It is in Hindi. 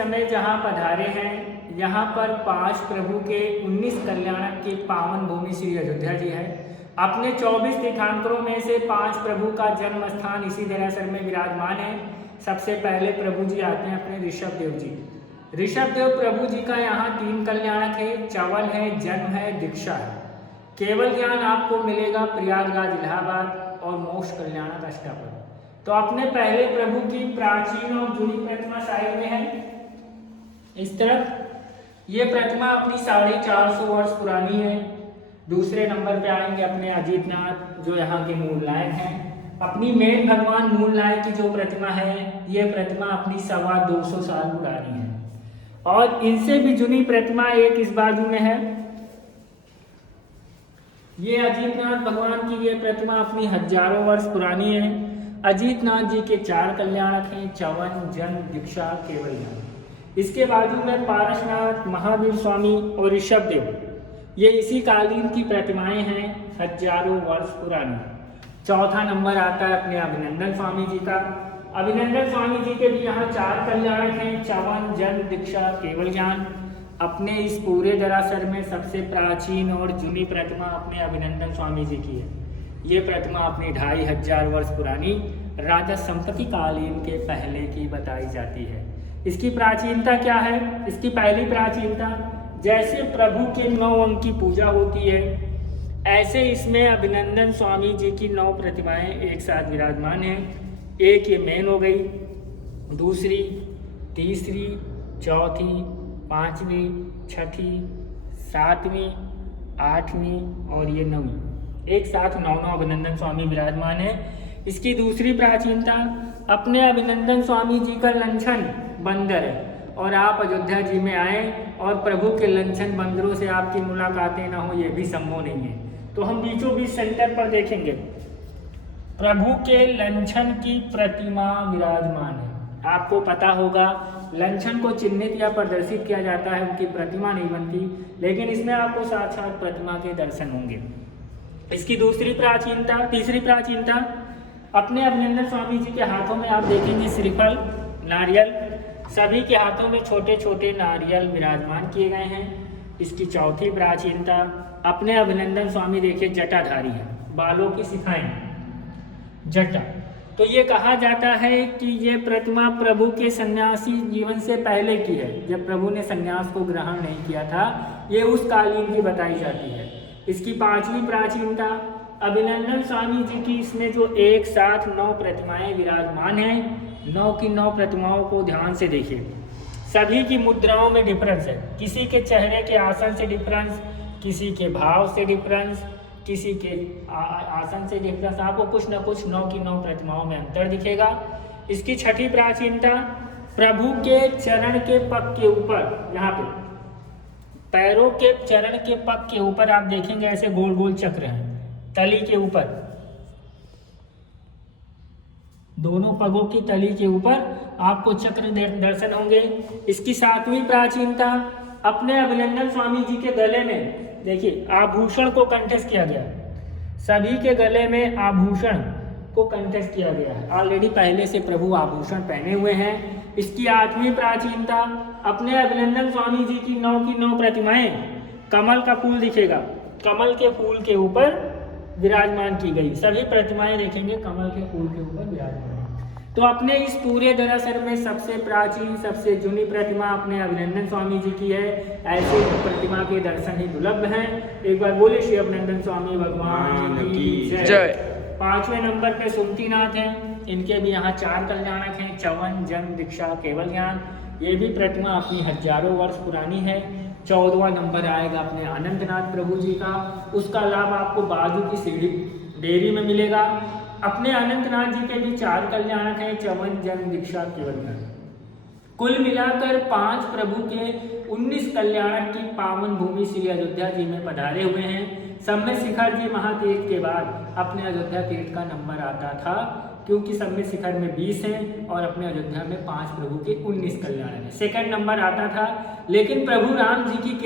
समय जहाँ पधारे हैं, यहाँ पर 5 प्रभु के 19 कल्याणक की पावन भूमि श्री अयोध्या जी है। अपने 24 तीर्थंकरों में से 5 प्रभु का जन्म स्थान इसी दरासर में विराजमान है। सबसे पहले प्रभु जी आते हैं अपने ऋषभ देव जी। ऋषभ देव प्रभु जी का यहाँ 3 कल्याणक है, चवन है, जन्म है, दीक्षा है। केवल ज्ञान आपको मिलेगा प्रयागराज इलाहाबाद और मोक्ष कल्याणक अष्टापद। तो अपने पहले प्रभु की प्राचीन और जुड़ी प्रतिमा साइड में है। इस तरफ ये प्रतिमा अपनी 450 वर्ष पुरानी है। दूसरे नंबर पे आएंगे अपने अजीतनाथ, जो यहाँ के मूल नायक हैं। अपनी मेन भगवान मूल नायक की जो प्रतिमा है, ये प्रतिमा अपनी 225 साल पुरानी है। और इनसे भी जुनी प्रतिमा एक इस बाजू में है। ये अजीतनाथ भगवान की ये प्रतिमा अपनी हजारों वर्ष पुरानी है। अजीतनाथ जी के 4 कल्याणक हैं, चवन, जन्म, दीक्षा, केवल ज्ञान। इसके बाजू में पारसनाथ, महावीर स्वामी और ऋषभ देव, ये इसी कालीन की प्रतिमाएं हैं, हजारों वर्ष पुरानी। चौथा नंबर आता है अपने अभिनंदन स्वामी जी का। अभिनंदन स्वामी जी के भी यहाँ 4 कल्याणक हैं, चवन, जन्म, दीक्षा, केवल ज्ञान। अपने इस पूरे दरासर में सबसे प्राचीन और जुनी प्रतिमा अपने अभिनंदन स्वामी जी की है। ये प्रतिमा अपनी 2500 वर्ष पुरानी राजा संपत्ति कालीन के पहले की बताई जाती है। इसकी प्राचीनता क्या है? इसकी पहली प्राचीनता, जैसे प्रभु के 9 अंग की पूजा होती है, ऐसे इसमें अभिनंदन स्वामी जी की 9 प्रतिमाएं एक साथ विराजमान हैं। एक ये मेन हो गई, दूसरी, तीसरी, चौथी, 5वीं, 6ठी, 7वीं, 8वीं और ये 9वीं, एक साथ 9 अभिनंदन स्वामी विराजमान है। इसकी दूसरी प्राचीनता, अपने अभिनंदन स्वामी जी का लंछन बंदर है और आप अयोध्या जी में आए और प्रभु के लंछन बंदरों से आपकी मुलाकातें ना हो, ये भी संभव नहीं है। तो हम बीचों बीच सेंटर पर देखेंगे, प्रभु के लंछन की प्रतिमा विराजमान है। आपको पता होगा लंछन को चिन्हित या प्रदर्शित किया जाता है, उनकी प्रतिमा नहीं बनती, लेकिन इसमें आपको साक्षात प्रतिमा के दर्शन होंगे। इसकी तीसरी प्राचीनता, अपने अभिनंदन स्वामी जी के हाथों में आप देखेंगे श्रीफल, नारियल, सभी के हाथों में छोटे छोटे नारियल विराजमान किए गए हैं। इसकी चौथी प्राचीनता, अपने अभिनंदन स्वामी देखिए जटाधारी है, बालों की शिखाएं, जटा। तो ये कहा जाता है कि ये प्रतिमा प्रभु के सन्यासी जीवन से पहले की है, जब प्रभु ने सन्यास को ग्रहण नहीं किया था, ये उस कालीन की बताई जाती है। इसकी 5वीं प्राचीनता, अभिनंदन स्वामी जी की इसमें जो एक साथ 9 प्रतिमाएं विराजमान हैं, 9 की 9 प्रतिमाओं को ध्यान से देखिए। सभी की मुद्राओं में डिफरेंस है, किसी के चेहरे के आसन से डिफरेंस, किसी के भाव से डिफरेंस, किसी के आसन से डिफरेंस, आपको कुछ न कुछ 9 की 9 प्रतिमाओं में अंतर दिखेगा। इसकी 6ठी प्राचीनता, प्रभु के चरण के पग के ऊपर, यहाँ पे पैरों के चरण के पग के ऊपर आप देखेंगे ऐसे गोल गोल चक्र हैं, तली के ऊपर, दोनों पगों की तली के ऊपर आपको चक्र दर्शन होंगे। इसकी 7वीं प्राचीनता, अपने अभिनंदन स्वामी जी के गले में देखिए आभूषण को कंठस्थ किया गया, सभी के गले में आभूषण को कंठस्थ किया गया है। ऑलरेडी पहले से प्रभु आभूषण पहने हुए हैं। इसकी 8वीं प्राचीनता, अपने अभिनंदन स्वामी जी की 9 की 9 प्रतिमाएं, कमल का फूल दिखेगा, कमल के फूल के ऊपर विराजमान की गई, सभी प्रतिमाएं देखेंगे कमल के फूल के ऊपर विराजमान। तो अपने इस पूरे दरासर में सबसे प्राचीन, सबसे जुनी प्रतिमा अपने अभिनंदन स्वामी जी की है। ऐसे प्रतिमा के दर्शन ही दुर्लभ हैं। एक बार बोले श्री अभिनंदन स्वामी भगवान की जय। 5वें नंबर पे सुमतीनाथ हैं, इनके भी यहाँ 4 कल्याणक हैं, चवन, जन्म, दीक्षा, केवल ज्ञान। ये भी प्रतिमा अपनी हजारों वर्ष पुरानी है। 14वां नंबर आएगा अपने अनंतनाथ प्रभु जी का, उसका लाभ आपको बाजू की सीढ़ी डेरी में मिलेगा। अपने अनंतनाथ जी के भी 4 कल्याणक हैं, चवन, जन्म, दीक्षा, केवल ज्ञान। कुल मिलाकर 5 प्रभु के 19 कल्याणक की पावन भूमि श्री अयोध्या जी में पधारे हुए हैं। सम्य शिखर जी महातीर्थ के बाद अपने अयोध्या तीर्थ का नंबर आता था, क्योंकि सम्य शिखर में 20 हैं और अपने अयोध्या में 5 प्रभु के 19 कल्याण हैं। सेकंड नंबर आता था, लेकिन प्रभु राम जी की